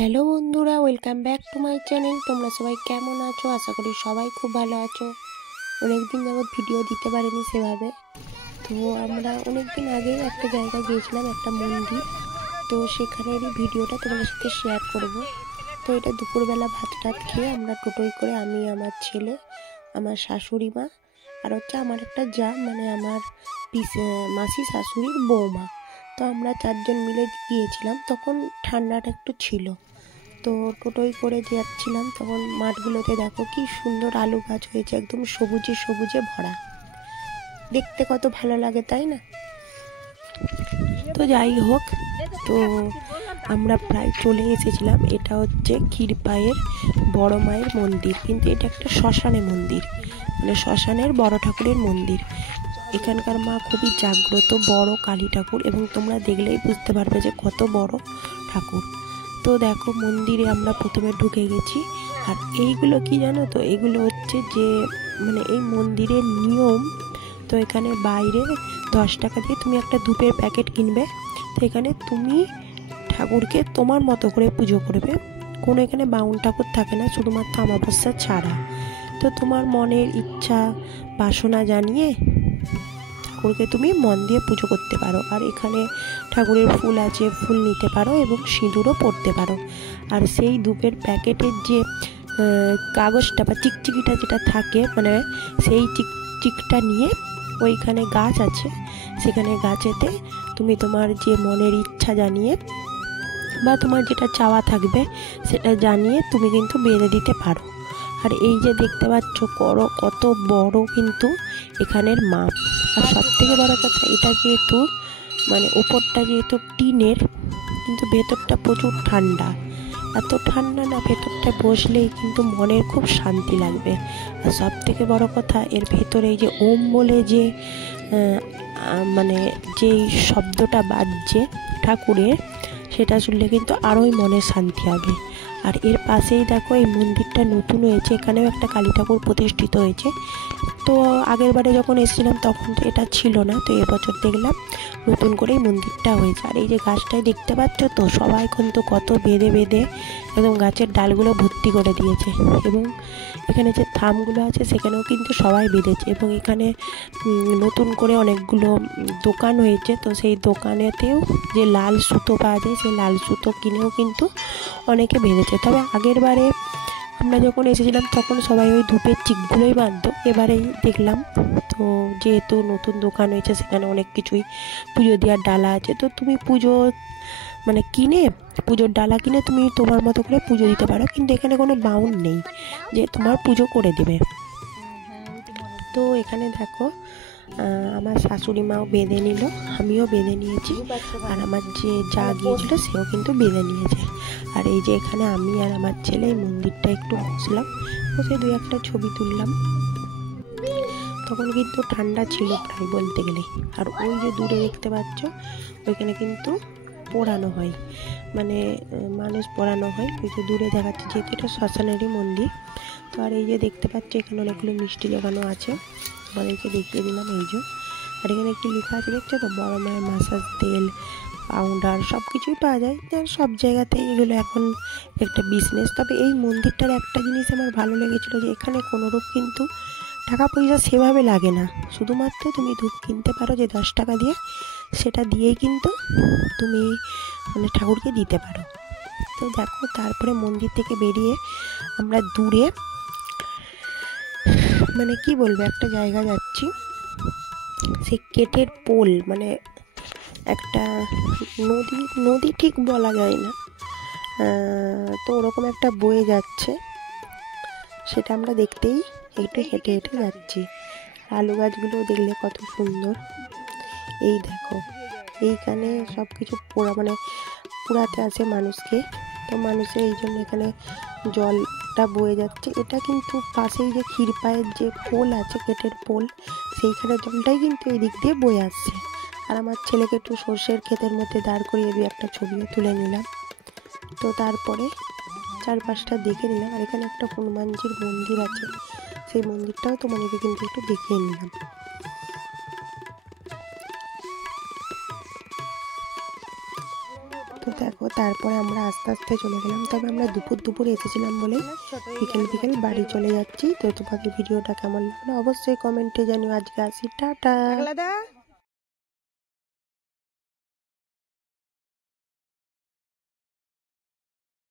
Hello বন্ধুরা, welcome back to my channel. তোমরা সবাই কেমন আছো? আশা করি সবাই খুব ভালো আছো। অনেকদিন যাবৎ ভিডিও দিতে পারিনি সেভাবে। তো আমরা অনেকদিন আগে একটা জায়গায় গিয়েছিলাম, একটা মন্দির। তো সেখানেরই ভিডিওটা তোমাদের সাথে শেয়ার করব। তো এটা দুপুরবেলা ভাত টাত খেয়ে আমরা টোটোয় করে, আমি, আমার ছেলে, আমার শাশুড়ি মা, আর হচ্ছে আমার একটা যা, মানে আমার মাসি শাশুড়ির বৌমা। তো আমরা চারজন মিলে গিয়েছিলাম। তখন ঠান্ডাটা একটু ছিল। তো টোটোয় করে যাচ্ছিলাম, তখন মাঠগুলোতে দেখো কি সুন্দর আলু গাছ হয়েছে, একদম সবুজে সবুজে ভরা। দেখতে কত ভালো লাগে, তাই না? তো যাই হোক, তো আমরা প্রায় চলে এসেছিলাম। এটা হচ্ছে ক্ষীরপাইয়ের বড় মায়ের মন্দির, কিন্তু এটা একটা শ্মশানে মন্দির, মানে শ্মশানের বড় ঠাকুরের মন্দির। এখানকার মা খুবই জাগ্রত, বড় কালী ঠাকুর, এবং তোমরা দেখলেই বুঝতে পারবে যে কত বড় ঠাকুর। তো দেখো, মন্দিরে আমরা প্রথমে ঢুকে গেছি। আর এইগুলো কি জানো তো, এগুলো হচ্ছে যে মানে এই মন্দিরের নিয়ম। তো এখানে বাইরে 10 টাকা দিয়ে তুমি একটা ধূপের প্যাকেট কিনবে। তো এখানে তুমি ঠাকুরকে তোমার মতো করে পুজো করবে। কোনো এখানে বাউন ঠাকুর থাকে না, শুধুমাত্র অমাবস্যা ছাড়া। তো তোমার মনের ইচ্ছা বাসনা জানিয়ে ঠাকুরকে তুমি মন দিয়ে পুজো করতে পারো। আর এখানে ঠাকুরের ফুল আছে, ফুল নিতে পারো এবং সিঁদুরও পড়তে পারো। আর সেই ধূপের প্যাকেটের যে কাগজটা বা চিকচিকিটা যেটা থাকে, মানে সেই চিকচিকটা নিয়ে ওইখানে গাছ আছে, সেখানে গাছেতে তুমি তোমার যে মনের ইচ্ছা জানিয়ে বা তোমার যেটা চাওয়া থাকবে সেটা জানিয়ে তুমি কিন্তু বেঁধে দিতে পারো। আর এই যে দেখতে পাচ্ছ কত বড় কিন্তু এখানের মাপ। আর সব থেকে বড় কথা, এটা যেহেতু মানে ওপরটা যেহেতু টিনের, কিন্তু ভেতরটা প্রচুর ঠান্ডা। এত ঠান্ডা না, ভেতরটা বসলেই কিন্তু মনের খুব শান্তি লাগবে। আর সব থেকে বড় কথা, এর ভেতরে এই যে ওম বলে যে মানে যেই শব্দটা বাজছে ঠাকুরের, সেটা শুনলে কিন্তু আরোই মনে শান্তি হবে। আর এর পাশেই দেখো, এই মন্দিরটা নতুন হয়েছে, এখানেও একটা কালী ঠাকুর প্রতিষ্ঠিত হয়েছে। তো আগের বারে যখন এসেছিলাম তখন তো এটা ছিল না, তো এবছর দেখলাম নতুন করে এই মন্দিরটা হয়েছে। আর এই যে গাছটাই দেখতে পাচ্ছ, তো সবাই কিন্তু কত বেঁধে বেঁধে একদম গাছের ডালগুলো ভর্তি করে দিয়েছে। এবং এখানে যে থামগুলো আছে সেখানেও কিন্তু সবাই বেঁধেছে। এবং এখানে নতুন করে অনেকগুলো দোকান হয়েছে। তো সেই দোকানেতেও যে লাল সুতো পাওয়া যায়, সেই লাল সুতো কিনেও কিন্তু অনেকে বেঁধেছে। তবে আগের বারে আমরা যখন এসেছিলাম তখন সবাই ওই ধূপের চিকগুলোই বাঁধতো। এবারেই দেখলাম, তো যেহেতু নতুন দোকান হয়েছে সেখানে অনেক কিছুই পুজো দেওয়ার ডালা আছে। তো তুমি পুজো মানে পুজোর ডালা কিনে তুমি তোমার মতো করে পুজো দিতে পারো, কিন্তু এখানে কোনো বাউন নেই যে তোমার পুজো করে দেবে। তো এখানে দেখো, আমার শাশুড়ি মাও বেঁধে নিল, আমিও বেঁধে নিয়েছি, আর আমার যে যা গিয়েছিলো সেও কিন্তু বেঁধে নিয়েছে। আর এই যে এখানে আমি আর আমার ছেলে এই মন্দিরটা একটু বসলাম, বসে 2-1টা ছবি তুললাম। তখন কিন্তু ঠান্ডা ছিল প্রায় বলতে গেলে। আর ওই যে দূরে দেখতে পাচ্ছ, ওইখানে কিন্তু পোড়ানো হয়, মানে মানুষ পোড়ানো হয়। ওই যে দূরে দেখাচ্ছে, যেহেতু এটা শ্মশানেরই মন্দির। তো আর এই যে দেখতে পাচ্ছ, এখানে অনেকগুলো মিষ্টি লাগানো আছে, তোমাদেরকে দেখিয়ে দিলাম এই যে। আর এখানে একটি লেখা আছে, দেখছো তো, বড় মায়ের মাসাজ তেল, পাউডার সব কিছুই পাওয়া যায়। সব জায়গাতেই এগুলো এখন একটা বিজনেস। তবে এই মন্দিরটার একটা জিনিস আমার ভালো লেগেছিলো, যে এখানে কোনোরূপ কিন্তু টাকা পয়সা সেভাবে লাগে না। শুধুমাত্র তুমি ধূপ কিনতে পারো যে 10 টাকা দিয়ে, সেটা দিয়েই কিন্তু তুমি মানে ঠাকুরকে দিতে পারো। তো দেখো, তারপরে মন্দির থেকে বেরিয়ে আমরা দূরে, মানে কি বলবো, একটা জায়গা যাচ্ছি, সেই কেটের পোল, মানে একটা নদী ঠিক বলা যায় না, তো ওরকম একটা বয়ে যাচ্ছে, সেটা আমরা দেখতেই একটু হেঁটে হেঁটে যাচ্ছি। আলু গাছগুলো দেখলে কত সুন্দর। এই দেখো, এইখানে সব কিছু পোড়াতে আসে মানুষকে। তো মানুষের এই জন্য এখানে জলটা বয়ে যাচ্ছে। এটা কিন্তু পাশেই যে ক্ষীরপাইয়ের যে পোল আছে, কেটের পোল, সেইখানে জলটাই কিন্তু এই দিক দিয়ে বয়ে আসছে। আর আমার ছেলেকে একটু সর্ষের ক্ষেতের মধ্যে দাঁড় করিয়ে দিয়ে একটা ছবিও তুলে নিলাম। তো তারপরে চারপাশটা দেখে নিলাম। আর এখানে একটা হনুমানজির মন্দির আছে, সেই মন্দিরটাও তোমাদেরকে কিন্তু একটু দেখিয়ে নিলাম। তো দেখো তারপরে আমরা আস্তে আস্তে চলে গেলাম। তবে আমরা দুপুর এসেছিলাম বলে বিকেল বাড়ি চলে যাচ্ছি। তো তোমাদের ভিডিওটা কেমন লাগলো অবশ্যই কমেন্টে জানিও। আজকে আসি, টাটা।